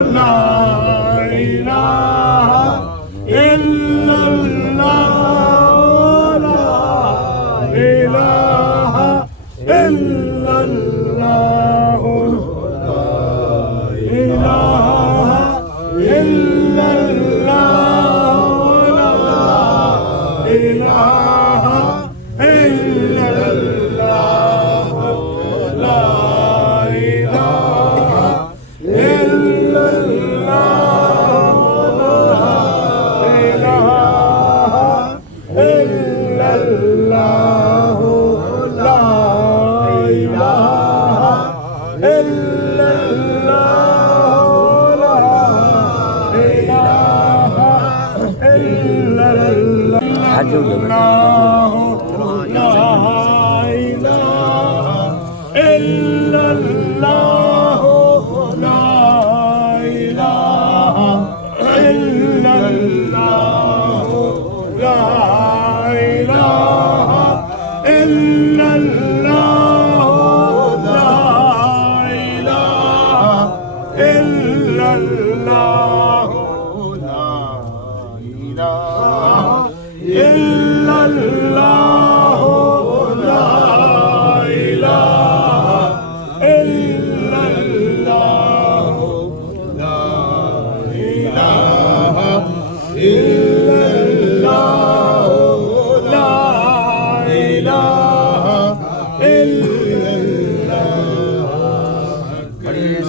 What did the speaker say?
لا إله إلا الله لا إله إلا الله لا إله إلا الله لا إله إلا الله لا إله إلا الله لا إله إلا الله لا إله إلا الله لا إله إلا الله لا إله إلا الله لا إله إلا الله لا إله إلا الله لا إله إلا الله لا إله إلا الله لا إله إلا الله لا إله إلا الله لا إله إلا الله